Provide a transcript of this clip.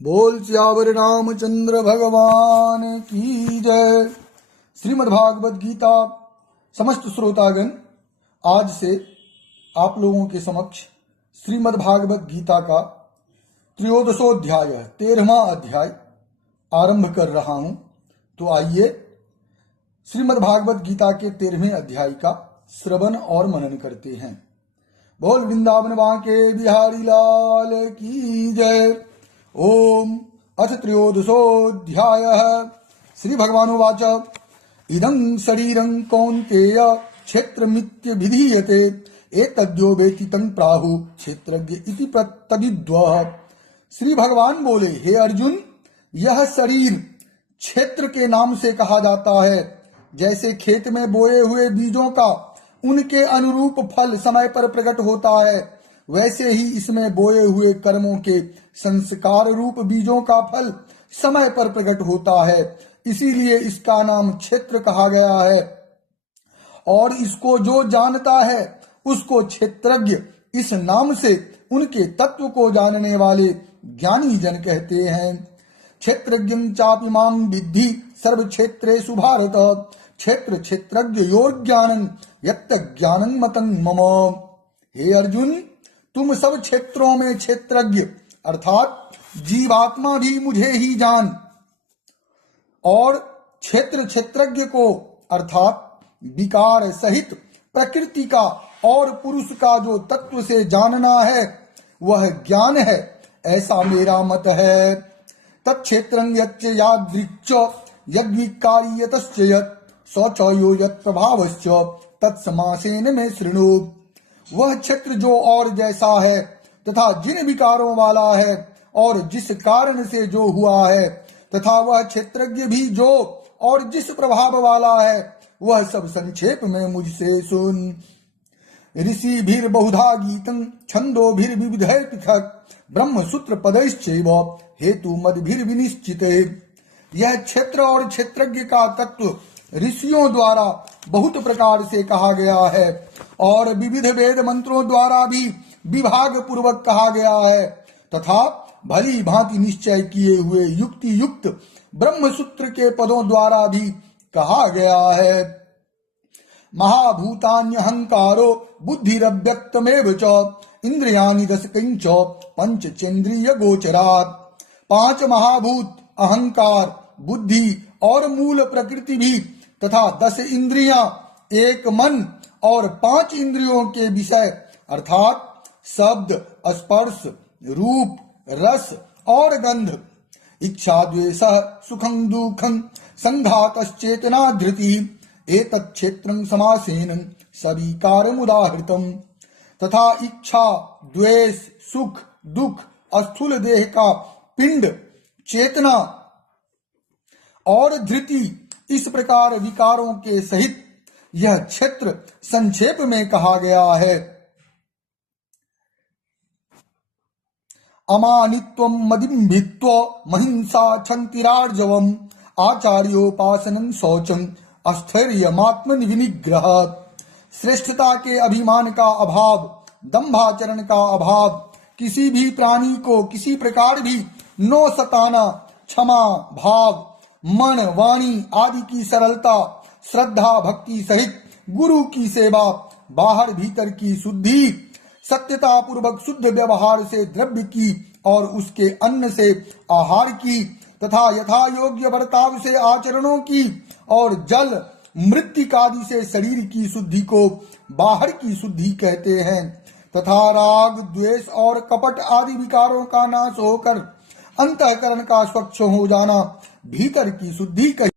बोल सियावर रामचंद्र भगवान की जय। श्रीमद्भागवत गीता समस्त श्रोतागण, आज से आप लोगों के समक्ष श्रीमद्भागवत गीता का त्रयोदशोध्याय 13वां अध्याय आरंभ कर रहा हूं। तो आइए श्रीमद्भागवत गीता के 13वें अध्याय का श्रवण और मनन करते हैं। बोल वृंदावन बांके बिहारी लाल की जय। ओम अथ त्रयोदशोऽध्यायः। श्री भगवानुवाच इदं शरीरं कौन्तेय क्षेत्रमित्यभिधीयते एतद्यो वेति तं प्राहु क्षेत्रज्ञ इति तद्विद्वः। श्री भगवान बोले, हे अर्जुन, यह शरीर क्षेत्र के नाम से कहा जाता है। जैसे खेत में बोए हुए बीजों का उनके अनुरूप फल समय पर प्रकट होता है, वैसे ही इसमें बोए हुए कर्मों के संस्कार रूप बीजों का फल समय पर प्रकट होता है। इसीलिए इसका नाम क्षेत्र कहा गया है। और इसको जो जानता है उसको क्षेत्रज्ञ इस नाम से उनके तत्व को जानने वाले ज्ञानी जन कहते हैं। क्षेत्रज्ञं चापि मां विद्धि सर्व क्षेत्रेषु भारत क्षेत्र क्षेत्रज्ञ योर ज्ञानं यत्त ज्ञानं मतं मम। हे अर्जुन, तुम सब क्षेत्रों में क्षेत्रज्ञ अर्थात जीवात्मा भी मुझे ही जान, और क्षेत्र क्षेत्रज्ञ को अर्थात विकार सहित प्रकृति का और पुरुष का जो तत्व से जानना है वह ज्ञान है, ऐसा मेरा मत है। तत्क्षेत्रं यच्च यादृक्च यद्विकार्यतश्च यत् स च यो यत् प्रभावश्च तत्समासेन में शृणु। वह क्षेत्र जो और जैसा है तथा जिन विकारों वाला है और जिस कारण से जो हुआ है, तथा वह क्षेत्रज्ञ भी जो और जिस प्रभाव वाला है, वह सब संक्षेप में मुझसे सुन। ऋषि भीर बहुधा गीतं छंदो भीर विविधै पृथक् ब्रह्म सूत्र पदैश्चैव हेतु मद भीर विनिश्चिते। यह क्षेत्र और क्षेत्रज्ञ का तत्व ऋषियों द्वारा बहुत प्रकार से कहा गया है और विविध वेद मंत्रों द्वारा भी विभाग पूर्वक कहा गया है, तथा भली भांति निश्चय किए हुए युक्ति युक्त ब्रह्म सूत्र के पदों द्वारा भी कहा गया है। महाभूतान्यहंकारो बुद्धिरव्यक्तमेव च इंद्रियाणि दशकञ्च पंचचेन्द्रिय गोचरात्। पांच महाभूत अहंकार, बुद्धि और मूल प्रकृति भी तथा 10 इंद्रियां, एक मन और 5 इंद्रियों के विषय अर्थात शब्द, स्पर्श, रूप, रस और गंध, इच्छा द्वेषः सुखं दुखं संघातश्चेतना धृति एतत् क्षेत्रं समासेन सविकारमुदाहृतम्। तथा इच्छा, द्वेष, सुख, दुख, स्थूल देह का पिंड, चेतना और धृति, इस प्रकार विकारों के सहित यह क्षेत्र संक्षेप में कहा गया है। अमानित्वं मदिम्भित्व महिंसा क्षन्तिरार्जवम् आचार्योपासनं शौचं अस्थैर्यमात्मनि विनिग्रह। श्रेष्ठता के अभिमान का अभाव, दंभाचरण का अभाव, किसी भी प्राणी को किसी प्रकार भी नो सताना, क्षमा भाव, मन वाणी आदि की सरलता, श्रद्धा भक्ति सहित गुरु की सेवा, बाहर भीतर की शुद्धि, सत्यता पूर्वक शुद्ध व्यवहार से द्रव्य की और उसके अन्न से आहार की, तथा यथा योग्य बर्ताव से आचरणों की, और जल मृत्तिकादि से शरीर की शुद्धि को बाहर की शुद्धि कहते हैं। तथा राग द्वेष और कपट आदि विकारों का नाश होकर अंतःकरण का स्वच्छ हो जाना भीतर की शुद्धि कही।